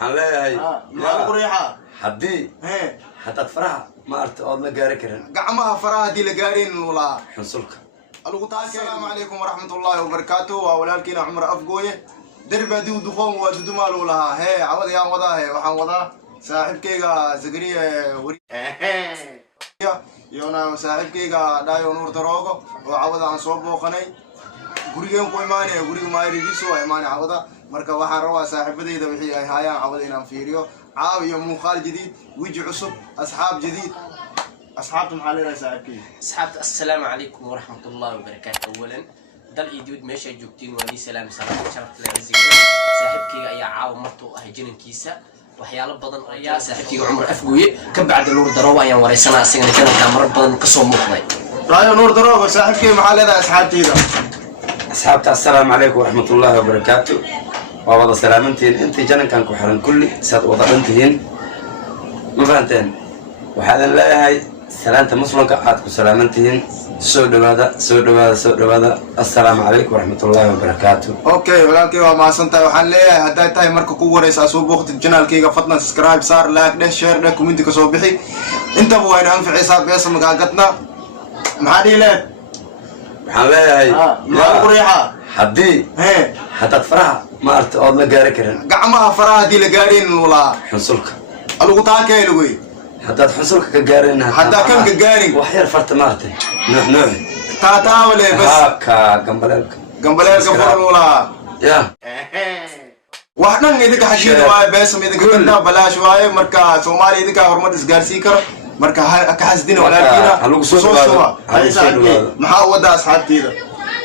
حلاي ما قريحة حدي حتى تفرح ما أرت أضل جاركرن قعمها فرها دي لجارين ولا حنسلك السلام عليكم ورحمة الله وبركاته وأولادكنا عمر أفقوية درب ديو دخون ودو مالو لها هي عوض يا وضع هي وحن وضع صاحب كيغا زكريا وري يونا صاحب كيغا دايو نور دروغو وعوض عن صوب وخني غوريغن كو ايماني غوريغ ما يريسو ايماني عوض marka waxaan rabaa saaxiibadeyda wixii ay hayaan cawada inaan fiiriyo caawiyo muuqaal jadiid wiji cusub asxaab jadiid asxaabtu maxaa leedahay saaxiibkii asxaabta assalaamu calaykum waraxmatullaahi wabarakaatu awalan dal iyo duud meesha joogtiin waa salaam salaam sharaf leh rasiga saaxiibkayga ayaa caaw martuu ah jinankiisa waxyaalo badan ayaa saaxiibkayga Umar Afgooye ka bacda Nuur Daroobo ayaan wareysanaa asagana janalka marar badan ka soo muuqday raayo Nuur Daroobo saaxiibkayga maxaa leedahay asxaabteyda أصحابتي السلام عليكم ورحمة الله وبركاته ووضع سلامتين انت جنن كان كحرن كلي ساد وضعتين ما فهمتين وهذا لا هاي سلامة مسلم كعادكم سلامتين سود هذا السلام عليكم ورحمة الله وبركاته اوكي ولكن ما سنت وحن ليه هداي تاي مركو كو وريسا سو بوقت الجنال كيغا فضنا سبسكرايب صار لايك ده شير ده كومنت كسو بخي انت بو وين انفع حساب بيس مقاقتنا محادي له حلاي ما قريحة حدي حتى تفرح ما أرت أضل جاركرن قعمها فرها دي لجارين ولا حنسلك الغطاء كيلوي حتى تحنسلك كجارين حتى كم كجارين وحير فرت مارتي نوع تاتا ولا بس هاكا جنبلالك فرن ولا يا واحنا إذا حشيد واي بس إذا كنا بلاش واي مركا سومالي إذا كهرمت إسقارسيكر مركا كحسدين ولا كنا سوسوا هاي ساعتي محاودة أصحابتي ذا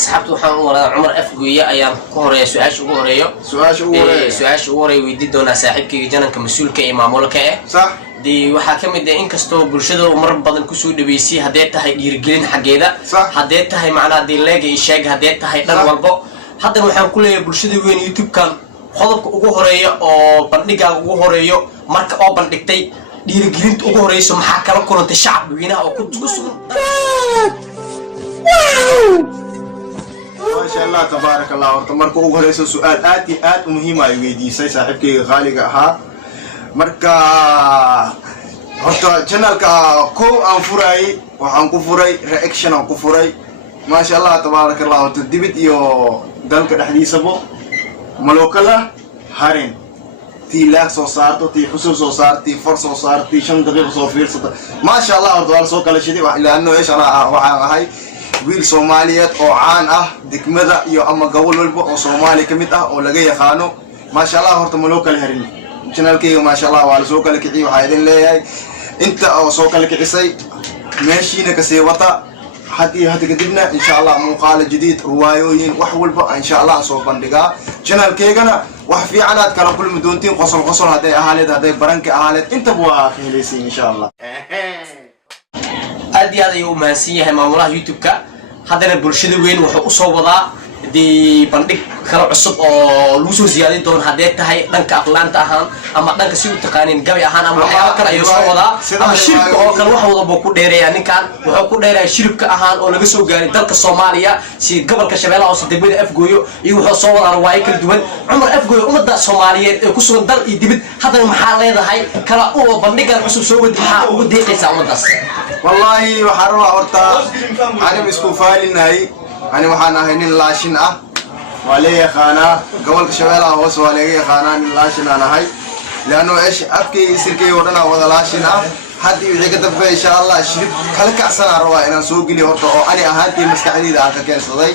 asxaabtu waxaan u waraa Umar Afgooye ayaan ku horeeyo su'aasha ugu horeeyo weydii doona saaxiibkayga jananka mas'uulka ee maamulka صح دي waxaa kamid ah in kasto bulshada mar badan ku soo dhaweysay haday tahay dhiirigelin xageeda haday tahay macna diileega iyo sheeg haday tahay dhan walbo hadan waxaan ku leeyahay bulshada weyn YouTube kan qodobka ugu horeeyo oo bandhiga ugu horeeyo marka oo bandhigtay dhiirigelinta ugu horeyso maxaa kala kulantay shacab weynaha oo ku sugan ما شاء الله تبارك الله ورتمرك ugu horeyso su'aal aad muhiim ah weydiisay saaxiibkayga qaaliga ahaa marka horta channelka ko aan furay waxaan ku furay reaction aan ku furay ma sha Allah tabaaraka Allah horta dibid iyo dalka dhaxdiisabo malokala harin tii laag soo saarto tii xusul soo saartay far soo saartay 5 daqiiqo soo fiirsata ma sha Allah horta waa soo kala shiday ilaa anoo eesh waxaan ahay wiil Soomaaliyeed oo caan ah degmada iyo ama gobol walba oo Soomaali kamid ah oo laga yaqaano ma sha Allah horta malo kala harin channelkayga ma sha Allah waa soo kala kiciyay waxa idin leeyahay inta oo soo kala kicisay meeshiina ka sii wata hadii kadibna insha Allah muuqaal jadiid riwaayooyin wax walba insha Allah soo bandhigaa channelkaygana wax fiican aad kala kulmi doontiin qosol haday ahaaleed haday baranka ahaaleed inta waa fiilaysiin insha Allah aad iyo aad ayuu mahadsan yahay maamulaha YouTube-ka haddana bulshada weyn wuxuu u soo wadaa bandhig kala cusub oo lagu soo siyaadin doono haddii tahay dhanka aqlaanta ahaan ama dhanka si u taqaaniin gabi ahaan ama waxyaabo kale ayuu soo wadaa ama shirka oo kale wax walba ku dheereeyaa ninkan wuxuu ku dheereeyaa shirka ahaan oo laga soo gaaray dalka Soomaaliya si gobolka Shabeellaha Hoose degmada Afgooye iyo wuxuu soo wadaa riwaayo kala duwan Umar Afgooye ummadda Soomaaliyeed ee ku sugan dal iyo dibad haddana maxaa leedahay kala oo bandhigan cusub soo wadi maxaa ugu deeqaysaa ummaddaas wallahi waxaan rabaa horta aanim isku faalinay ani waxaan ahay nin laashin ah waa la yaqaanaa gobolka Shabeellaha Hoose waa laga yaqaanaa nin laashin aan ahay laano eesh afkay sirkay oo dhan wada laashin ah hadii wixii ka dambeeyay insha Allah shirib kala kacsan rabaa inaan soo geliyo horta oo ani ahaantii maskaxdayda aan ka keensaday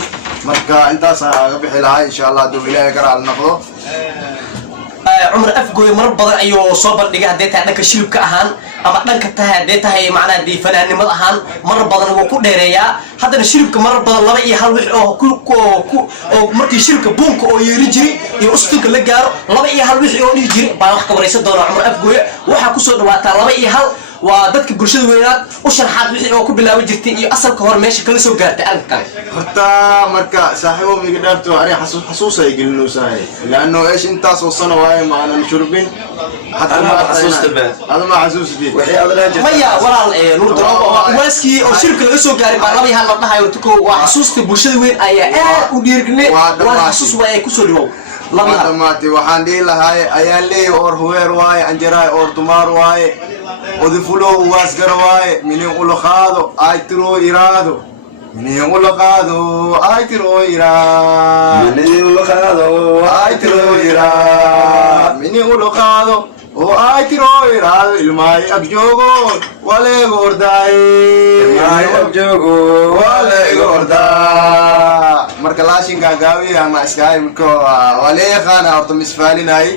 marka intaas aan bixi lahaa insha Allah doo Ilaahay garaal noqdo Umar Afgooye mar badan ayuu soo bandhigay haday tahay dhanka shiribka ahaan ama dhanka tahay haday tahay macna fanaanimada ahaan mar badan wuu ku dheereeyaa haddana shiribka mar badan laba iyo hal wix oo markii shiribka buunka oo yeeri jiray iyo ustunka la gaaro laba iyo hal wix oo dhigi jiray baa wax ka wareysan doona Umar Afgooye waxa ku soo dhawaataa laba iyo hal waa dadka bulshada weynaad u sharxaad wixii oo ku bilaabay jirtay iyo asalka hore meesha kala soo gaartay arrinkan horta marka saaxiibo miga dhaafto ari xasuus ay gelinaysaa laano eesh intaas oo sano waay ma aanan shurbin hatta ma xasuustay وحي أضل هجر maya walaal Nuur Daroobo waaskii oo shirka laga soo gaaray baa laba hal la dhahayo tuko waa xasuusta bulshada weyn ayaa aad u dhiirgelnay waa xasuus way ku soo dhawow maadamaati waxaan dhihi lahay ayaan leeyahay or huweer waaye anjaraay or tumaar waaye odifulo waasgar waaye minin ula qaado ay tiro iraado minin ula qaado ay tiro iraado minin ula qaado ay tiro iraado minin ula qaado oo ay tiro iraado ilmaay ag joogo waleego ordaay ilmaay ag joogo waleego ordaa marka laashinka gaawiya ama iskaay marka waleeqana horta misfaalinay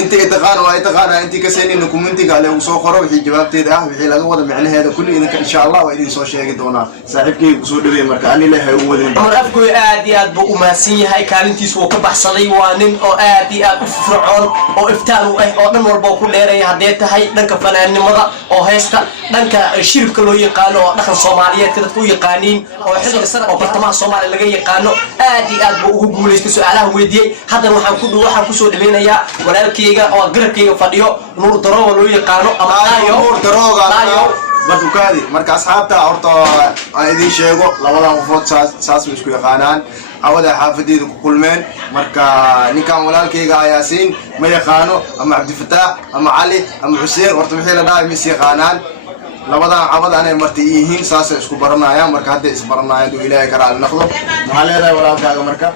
inta taqaan waa taqaan inta ka seenina commentiga ale soo qoro wixii jawaabteeda ah wixii laga wada macnaheeda kulli idinka insha Allah waa idin soo sheegi doonaa saaxiibkay ku soo dhaweey marka aan ilaahay u wadin Umar Afgoy aad iyo aad buu u mahadsan yahay kaalintiisu wuu ka baxsaday waa nin oo aad iyo aad u fircoon oo iftaan u ah oo dhan walba ku dheereeya hadee tahay dhanka fanaanimada oo heesta dhanka shiribka loo yaqaan oo dhaqan Soomaaliyeed dadku u yaqaaniin oo xilliga sanadka oo bartamaha Soomaaliya laga yaqaano aad iyo aad buu ugu guuleystay su'aalaha weydiiyay hadan waxaan ku soo dhaweynayaa walaalkayga oo garabkayga fadhiyo Nuur Darooga loo yaqaano ama Nuur Darooga bartukaadi marka asxaabta horta aan idin sheego labadan qofood saas isku yaqaanaan awada xaafadeedu ku kulmeen marka ninkan walaalkayga Yaasiin ma yaqaano ama Cabdi Fataax ama Ali ama Xuseen horta wixii la dhaay mis yaqaanaan labadan cawad anay marti yihiin saas isku baranayaan marka hadda is baranayaan duu Ilaahay ka raali noqdo maxaa leedahay walaalkaaga marka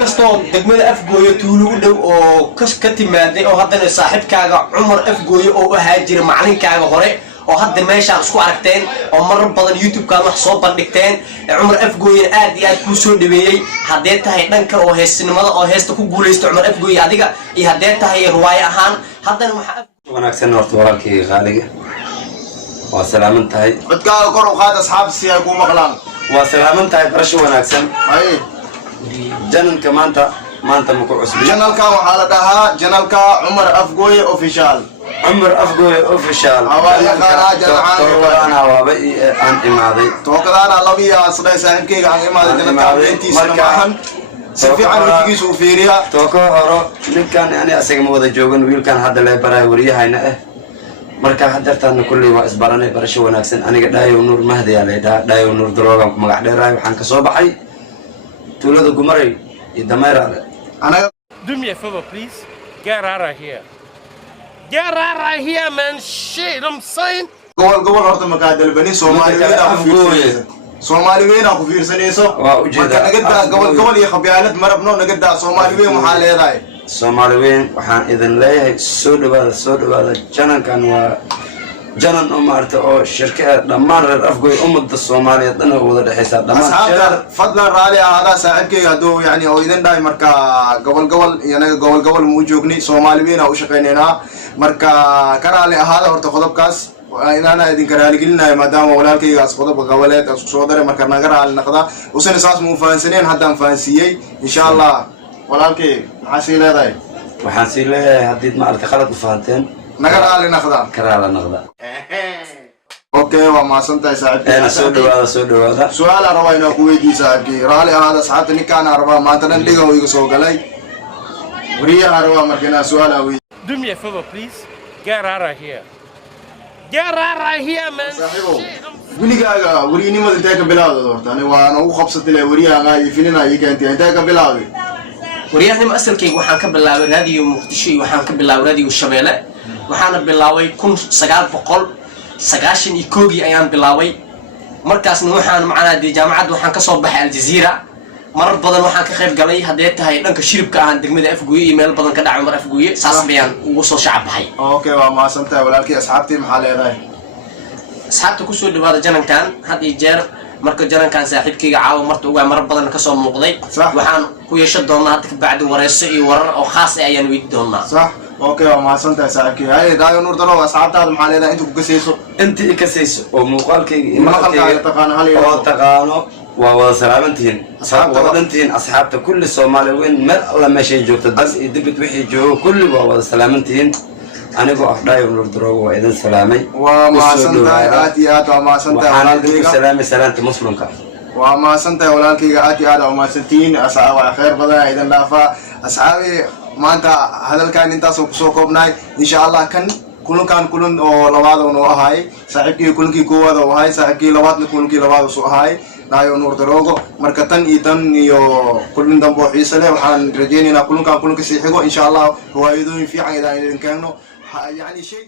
kastoo degmada Afgooyo tuulo u dhow oo ka timaaday oo haddana saaxiibkaaga Umar Afgooyo oo ahaa jira macalinkaaga hore oo hadda meeshaan isku aragteen oo marar badan YouTube-ka wax soo bandhigteen Umar Afgooyo aad iyo aad ku soo dhaweeyay hadee tahay dhanka oo heesinimada oo heesta ku guuleystay Umar Afgooyo adiga iyo hadee tahay riwaayad ahaan haddana waxa wanaagsan horta walaalkayga qaaliga waa salaaman tahay codkaaga kor u qaad asxaab si ay ku maqlaan waa salaaman tahay barasho wanaagsan ay jananka maanta ma ku cusbi channelka waxaa la dhahaa channelka Umar Afgooyo official Umar Afgooyo official ana waaba aan imaaday tookadaana labiya asday saaxiibkayga aan imaaday channelka beentiisa maahan si fiican wixigiisu fiiriya tooko horo ninkan ani asaga ma wada joogan wiilkan hadda la baray wariyahayna marka hadartan kulli waa isbaranay barasho wanaagsan aniga Dhaayo Nuur Mahdi yaa leedahay Dhaayo Nuur Darooga ku magac dheeraay waxaan ka soo baxay tuulada Gumaray iyo Dameera Do me a favor, please. Get out of here. Get out of here, man. Shit, I'm saying. gobol horta ma ka dalbanin Soomaali weyn ku fiirsanayso waa u jeedaa naga daa gobol iyo khabyaalad marabno naga daa Soomaali weyn waxa leedahay Soomaali weyn waxaan idin leeyahay soo dhawaada janankan waa janan Umarta oo shirkada dhammaan reer Afgooy ummadda Soomaaliyeed dhan wada dhaxaysa dhammaan fadlan raali ahada saaxiibkayga haduu yani oo idin dhaay marka gobol iyanaga gobol mu joogni Soomaali weyn u shaqeynayna marka karaali ahada horta qodobkaas inaana idin karaali gelinayo maadaama walaalkaygaas qodob goboleed isku soo daray marka naga raali noqda usana saas mu fahansaneen haddaan fahansiyay insha Allah walaalkay maxaa sii leedahay waxaan sii leeyahay hadii ma aragtay qalad u fahanteen naga raali noqda karaala noqda okay waa ma santahay saaxiibkay soo dhawaada su'aal araba inaa ku weydiiso saaxiibkay raali ahada asxaabta ninkaan araba maanta dhan dhigan iga soo galay wariyaha araba markana su'aal awey Do me a favor, please. Get out of here. Get out of here, man. saaxiibo wiligaaga warinimada intee ka bilowday horta ani waan ugu qabsatay wariyaaga iyo filinaya keentay intee ka bilowday wariyahnim asalkayga waxaan ka bilaabay raadiyo Muqdisho iyo waxaan ka bilaabay raadiyo Shabeelle waxaana bilaabay 1991 ayaan bilaabay markaasna waxaan macnaheedu jaamacad waxaan ka soo baxay Al Jazeera marar badan waxaan ka qayb galay hadee tahay dhanka shiribka aan degmada Afgooyo iyo meel badan ka dhacay Umar Afgooyo saas bayaan ugu soo shacab baxay okay waa ma santahay walaalkii asxaabtii maxaa leedahay asxaabta ku soo dhawaada janankan had iyo jeer marka janankan saaxiibkayga caawa marta ugu marar badan ka soo muuqday waxaan ku yeesho doonaa hadda ka bacdi wareyso iyo warar oo khaas ah ayaan weydiin doonaa صح اوكي ما سنتها ساكي هاي دايو نور درو اصحابتها maxaa leedahay inta ku kasayso inta kasayso oo muuqaalkayga maqalkaaga taqaan hal iyo oo taqaano waa wada salaamantiin asxaabta asxaabta kulli Soomaali weyn meel alla meeshay joogto dal iyo dibad wixii joogo kulli waa wada salaamantiin anigoo afdhaayo Nuur Darooga waa idin salaamay waa ma santahay aad iyo aad waa ma santahay walaalkayga salaamay salaanta muslimka waa ma santahay walaalkayga aad iyo aad waa ma santiin asxaab khayr badan idin dhaafa asxaabi maanta hadalkaan intaas oo kusoo koobnay insha Allah kan kulankan oo labaad oo ahay saaxiibkii kulankii koowaad oo ahay saaxiibkii labaadna kulankii labaad oo ahay دايو نور دروغو مركتن إيدن يو كلن دنبو حيسله وحان رجينينا كلن كان كلن كسيحيقو إن شاء الله هو يدون في عن إذا كانوا يعني شيء